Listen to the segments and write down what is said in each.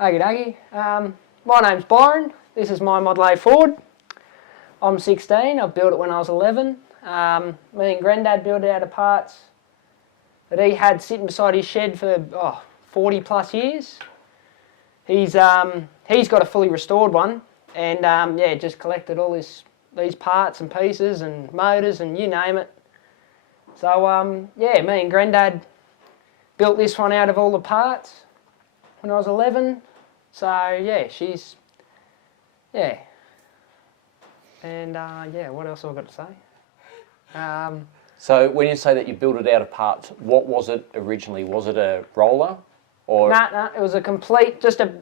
Okie dokie. My name's Byron. This is my Model A Ford. I'm 16. I built it when I was 11. Me and Grandad built it out of parts that he had sitting beside his shed for 40 plus years. He's got a fully restored one, and just collected all these parts and pieces and motors and you name it. So me and Grandad built this one out of all the parts when I was 11. So and what else have I got to say? So when you say that you built it out of parts, what was it originally? Was it a roller, or? No, it was a complete, just a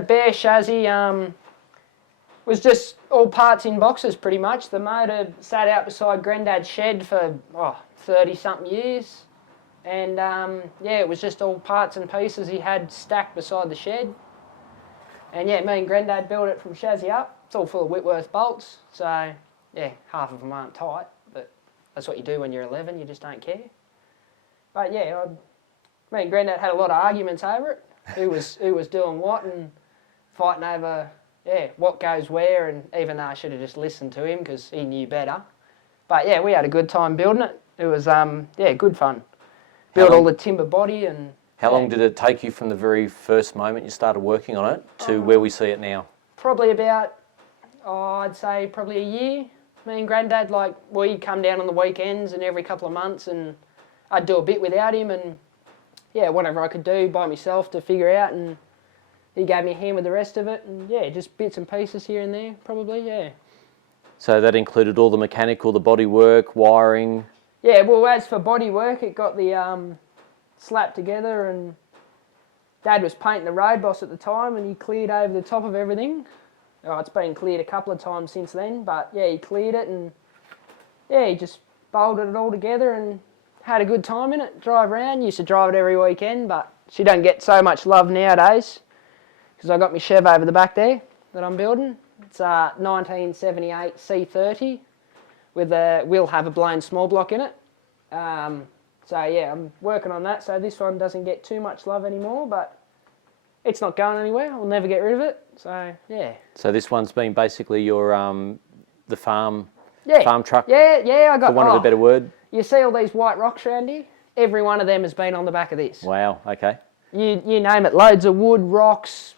bare chassis. It was just all parts in boxes pretty much. The motor sat out beside Grandad's shed for 30-something years, and it was just all parts and pieces he had stacked beside the shed. And me and Grandad built it from chassis up. It's all full of Whitworth bolts, so half of them aren't tight, but that's what you do when you're 11, you just don't care. But me and Grandad had a lot of arguments over it, who was doing what, and fighting over what goes where, and even though I should have just listened to him because he knew better. But we had a good time building it. It was good fun. Built all the timber body and... How long did it take you from the very first moment you started working on it to where we see it now? Probably about, I'd say probably a year. Me and Grandad, we'd come down on the weekends and every couple of months, and I'd do a bit without him, and whatever I could do by myself to figure out, and he gave me a hand with the rest of it, and just bits and pieces here and there, probably. So that included all the mechanical, the body work, wiring? Yeah, well, as for body work, it got the slapped together, and Dad was painting the road boss at the time, and he cleared over the top of everything. It's been cleared a couple of times since then, but he cleared it, and he just bolted it all together and had a good time in it. Drive around, used to drive it every weekend, but she don't get so much love nowadays because I got my Chev over the back there that I'm building. It's a 1978 C30 will have a blown small block in it. I'm working on that, so this one doesn't get too much love anymore, but it's not going anywhere. I'll never get rid of it, so So this one's been basically your, the farm truck? Yeah, I got... For want of a better word? You see all these white rocks around here? Every one of them has been on the back of this. Wow, okay. You name it, loads of wood, rocks,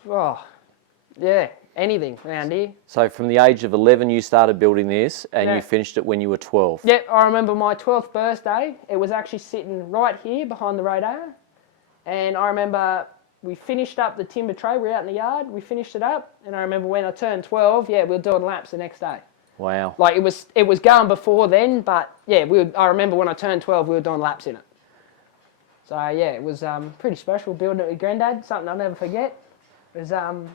anything around here. So from the age of 11 you started building this, and you finished it when you were 12? Yep, I remember my 12th birthday. It was actually sitting right here behind the radiator, and I remember we finished up the timber tray. We were out in the yard, we finished it up, and I remember when I turned 12, we were doing laps the next day. Wow. It was going before then, but I remember when I turned 12, we were doing laps in it. So it was pretty special building it with Grandad, something I'll never forget. It was, So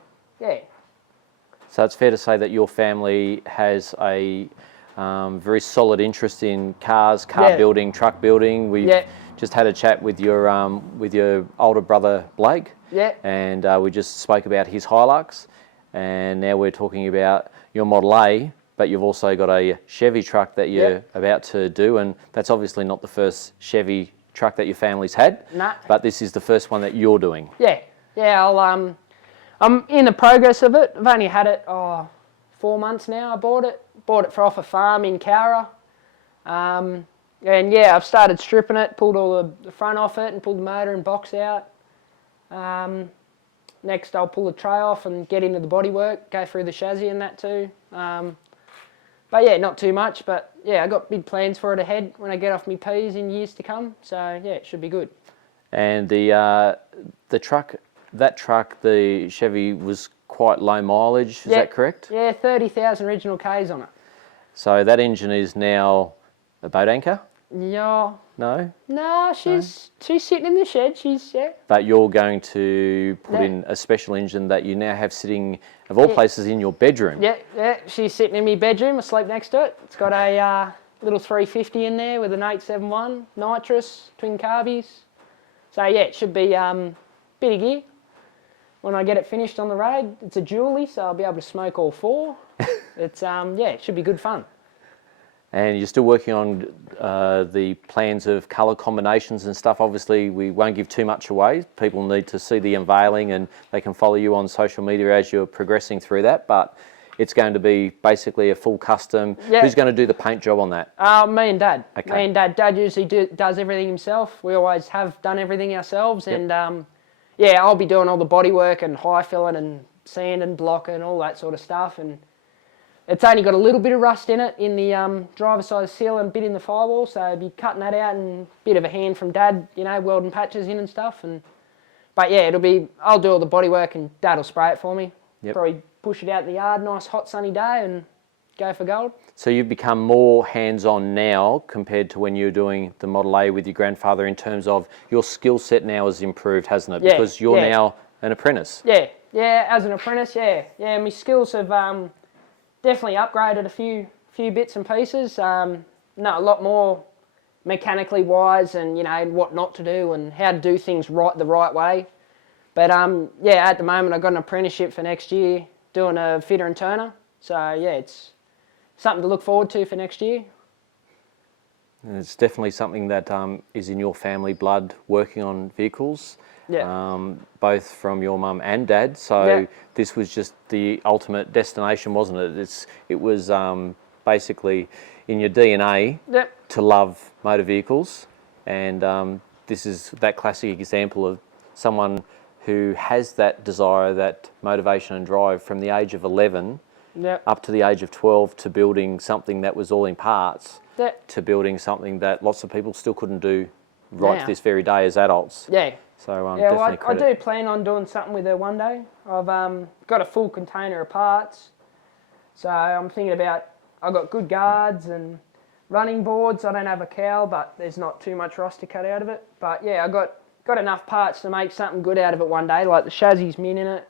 it's fair to say that your family has a very solid interest in cars, building, truck building. We've just had a chat with your older brother Blake, and we just spoke about his Hilux, and now we're talking about your Model A, but you've also got a Chevy truck that you're about to do, and that's obviously not the first Chevy truck that your family's had, but this is the first one that you're doing. I'm in the progress of it. I've only had it 4 months now. I bought it off a farm in Cowra, and I've started stripping it, pulled all the front off it and pulled the motor and box out. Next I'll pull the tray off and get into the bodywork, go through the chassis and that too. But not too much, but I got big plans for it ahead when I get off my P's in years to come, so it should be good. And the truck, the Chevy, was quite low mileage, is that correct? Yeah, 30,000 original Ks on it. So that engine is now a boat anchor? Yeah. No? No, she's sitting in the shed, But you're going to put in a special engine that you now have sitting, of all places, in your bedroom. Yeah, she's sitting in my bedroom. I sleep next to it. It's got a little 350 in there with an 871, nitrous, twin carbies. So it should be bit of gear. When I get it finished on the road, it's a dually, so I'll be able to smoke all four. It's it should be good fun. And you're still working on the plans of colour combinations and stuff. Obviously, we won't give too much away. People need to see the unveiling, and they can follow you on social media as you're progressing through that. But it's going to be basically a full custom. Yeah. Who's going to do the paint job on that? Me and Dad. Okay. Me and Dad. Dad usually does everything himself. We always have done everything ourselves. Yep. And yeah, I'll be doing all the body work and high filling and sand and block and all that sort of stuff. And it's only got a little bit of rust in it in the driver's side seal and a bit in the firewall, so I'd be cutting that out and a bit of a hand from Dad, you know, welding patches in and stuff. But yeah, I'll do all the body work and Dad will spray it for me. Yep. Probably push it out in the yard, nice hot sunny day, and go for gold. So you've become more hands-on now compared to when you were doing the Model A with your grandfather, in terms of your skill set now has improved, hasn't it? Yeah, Because you're yeah. now an apprentice. Yeah, as an apprentice, yeah. My skills have definitely upgraded a few bits and pieces. A lot more mechanically wise, and you know what not to do and how to do things the right way. But yeah, at the moment I've got an apprenticeship for next year doing a fitter and turner. So yeah, it's something to look forward to for next year. And it's definitely something that is in your family blood, working on vehicles. Yeah. Both from your mum and dad. So Yeah. this was just the ultimate destination, wasn't it? It was basically in your DNA Yep. to love motor vehicles, and this is that classic example of someone who has that desire, that motivation and drive from the age of 11 Yep. up to the age of 12, to building something that was all in parts, Yep. to building something that lots of people still couldn't do right Now. to this very day as adults. Yeah. So Yeah, well, definitely I credit. do plan on doing something with her one day. I've got a full container of parts, so I'm thinking about. I've got good guards and running boards. I don't have a cowl, but there's not too much rust to cut out of it. But yeah, I got enough parts to make something good out of it one day, like the chassis mint in it.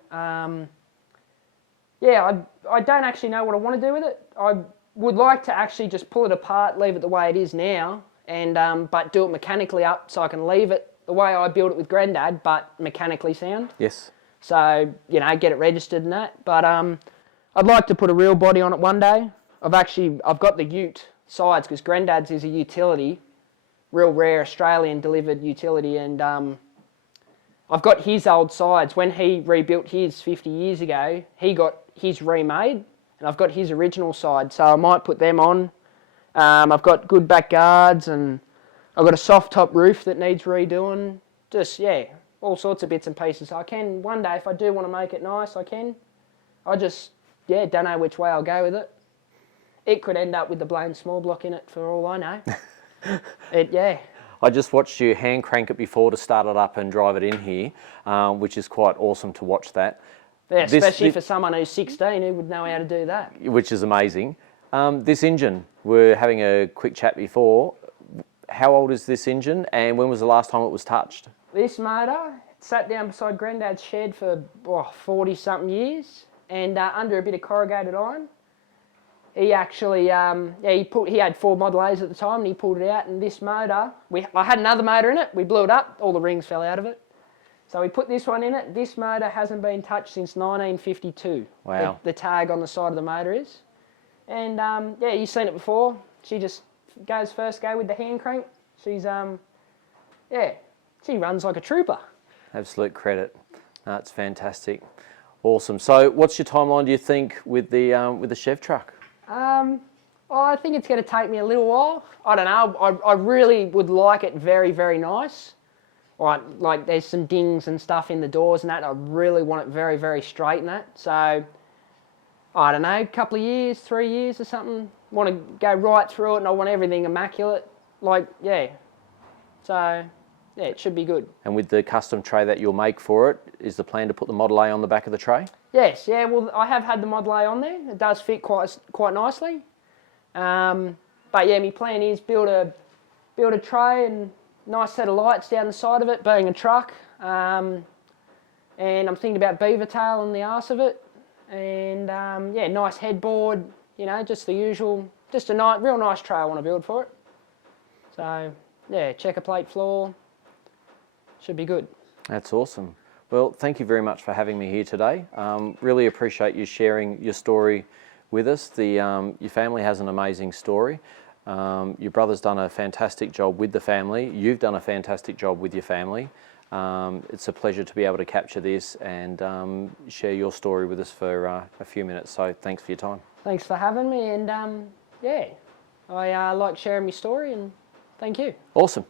Yeah, I don't actually know what I want to do with it. I would like to actually just pull it apart, leave it the way it is now, and but do it mechanically up so I can leave it the way I built it with Grandad, but mechanically sound. Yes. So, you know, get it registered and that. But I'd like to put a real body on it one day. I've got the ute sides, because Grandad's is a utility, real rare Australian delivered utility, and I've got his old sides. When he rebuilt his 50 years ago, he got his remade, and I've got his original side, so I might put them on. I've got good back guards, and I've got a soft top roof that needs redoing. Just, yeah, all sorts of bits and pieces. I can, one day, if I do want to make it nice, I can. I just, yeah, don't know which way I'll go with it. It could end up with the blown small block in it for all I know. Yeah. I just watched you hand crank it before to start it up and drive it in here, which is quite awesome to watch that. Yeah, especially for someone who's 16 who would know how to do that. Which is amazing. This engine, we're having a quick chat before. How old is this engine, and when was the last time it was touched? This motor sat down beside Grandad's shed for 40-something years, and under a bit of corrugated iron. He actually, he had 4 Model A's at the time, and he pulled it out, and this motor, I had another motor in it, we blew it up, all the rings fell out of it. So we put this one in it. This motor hasn't been touched since 1952. Wow. The tag on the side of the motor is. And yeah, you've seen it before. She just goes first go with the hand crank. She's, yeah, she runs like a trooper. Absolute credit. That's fantastic. Awesome. So what's your timeline, do you think, with the Chev truck? I think it's going to take me a little while. I don't know. I really would like it very, very nice. Like there's some dings and stuff in the doors and that. I really want it very, very straight and that. So, I don't know, a couple of years, 3 years or something. Want to go right through it, and I want everything immaculate. Like, yeah. So, yeah, it should be good. And with the custom tray that you'll make for it, is the plan to put the Model A on the back of the tray? Yes, yeah, well, I have had the Model A on there. It does fit quite nicely. But yeah, my plan is build a tray and nice set of lights down the side of it, being a truck. And I'm thinking about beaver tail on the arse of it. And yeah, nice headboard, you know, just the usual, just a real nice tray I want to build for it. So yeah, checker plate floor, should be good. That's awesome. Well, thank you very much for having me here today. Really appreciate you sharing your story with us. Your family has an amazing story. Your brother's done a fantastic job with the family. You've done a fantastic job with your family. It's a pleasure to be able to capture this and share your story with us for a few minutes. So thanks for your time. Thanks for having me, and yeah, I like sharing my story, and thank you. Awesome.